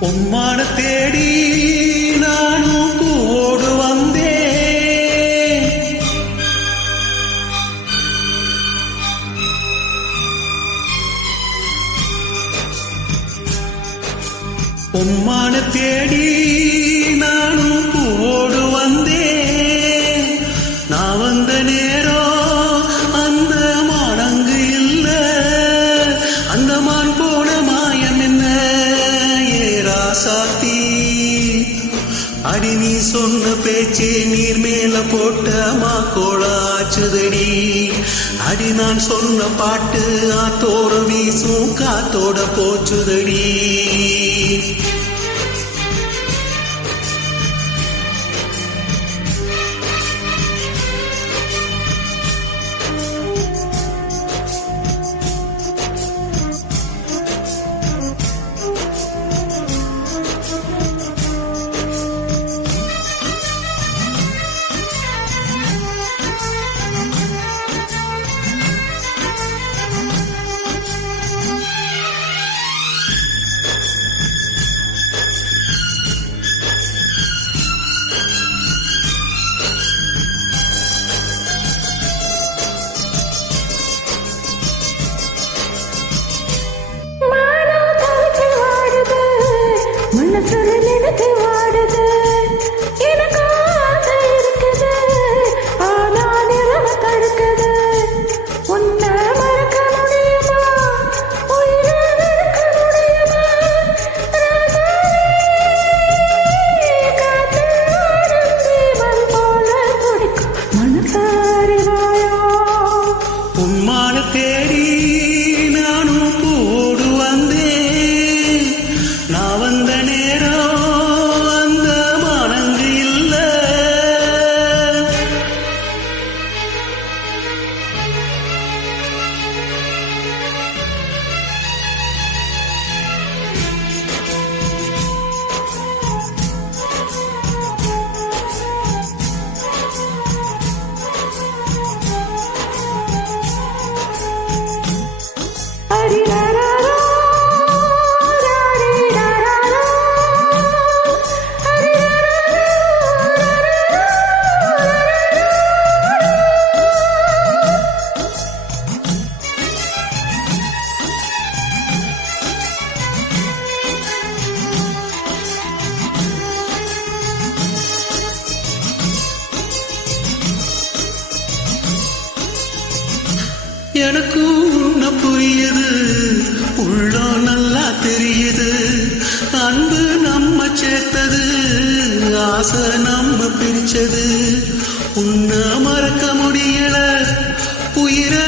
பொன்மான தேடி நானும் கூடு வந்தேன். பொன்மான தேடி நானும் கூடு வந்தேன். நான் வந்த நேரம் அந்த மானங்கு இல்ல, அந்த மான் போன மாயம் என்ன சாத்தி. அடி நீ சொன்ன பேச்சே நீர் மேல போட்ட மாக்கோள ஆச்சுதடி. அடி நான் சொன்ன பாட்டு ஆத்தோட வீசும் காத்தோட போச்சுதடி. பொன்மான தேடி நானும் கூடு வந்தேன். நான் வந்த நேரம் அந்த மானங்கு இல்ல. எனக்கு உன்ன புரியுது, உள்ளம் நல்லா தெரியுது. அன்பு நம்ம சேர்த்தது, ஆசை நம்ம பிரிச்சது. உன்னை மறக்க முடியல, உயிரை